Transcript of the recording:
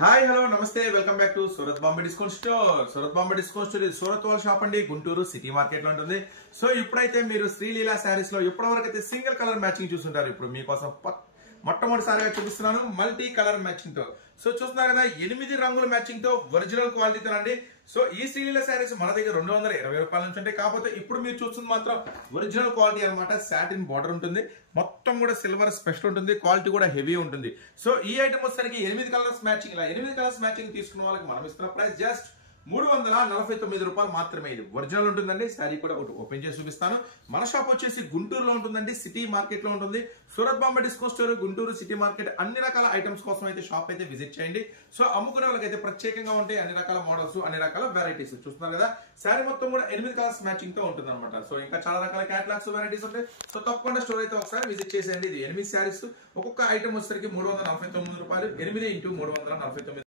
Hi hello నమస్తే welcome back to Surat Bombay discount store. Surat Bombay discount store Surat వాళ్ళ shop అండి, Guntur city market లో ఉంటుంది. సో ఇప్పుడైతే మీరు శ్రీలీలా శారీస్ లో ఇప్పటివరకు అయితే సింగిల్ కలర్ మ్యాచింగ్ చూస్తుంటారు. ఇప్పుడు మీకోసం మొట్టమొదటిసారిగా చూపిస్తున్నాను మల్టీ కలర్ మ్యాచింగ్ తో. సో చూస్తున్నారు కదా, 8 రంగుల మ్యాచింగ్ తో ఒరిజినల్ క్వాలిటీతో అండి. సో ఈ శ్రీలీలా శారీస్ మన దగ్గర 220 రూపాయల నుంచి ఉంటాయి. కాకపోతే ఇప్పుడు మీరు చూస్తుంది మాత్రం ఒరిజినల్ క్వాలిటీ అనమాట. సాటిన్ బార్డర్ ఉంటుంది, మొత్తం కూడా సిల్వర్ స్పెషల్ ఉంటుంది, క్వాలిటీ కూడా హెవీ ఉంటుంది. సో ఈ ఐటమ్ వచ్చేసరికి 8 కలర్స్ మ్యాచింగ్. ఇలా 8 కలర్స్ మ్యాచింగ్ తీసుకున్న వాళ్ళకి మనం ఇస్తున్న ప్రైస్ జస్ట్ 349 రూపాయలు మాత్రమే. ఇది ఒరిజినల్ ఉంటుందండి. శారీ కూడా ఓపెన్ చేసి చూపిస్తాను. మన షాప్ వచ్చేసి గుంటూరులో ఉంటుందండి, సిటీ మార్కెట్ లో ఉంటుంది. Surat Bombay discount store, Guntur city market. అన్ని రకాల ఐటమ్స్ కోసం అయితే షాప్ అయితే విజిట్ చేయండి. సో అమ్ముకునే వాళ్ళకైతే ప్రత్యేకంగా ఉంటాయి అన్ని రకాల మోడల్స్, అన్ని రకాల వెరైటీస్. చూస్తున్నారు కదా, శారీ మొత్తం కూడా 8 కలర్స్ మ్యాచింగ్ తో ఉంటుంది అనమాట. సో ఇంకా చాలా రకాల క్యాటలాగ్స్, వెరైటీస్ ఉంటాయి. సో తప్పకుండా స్టోర్ అయితే ఒకసారి విజిట్ చేసేయండి. ఇది 8 శారీస్, ఒక్కొక్క ఐటమ్ వచ్చేసరికి 349 రూపాయలు. 8 × 349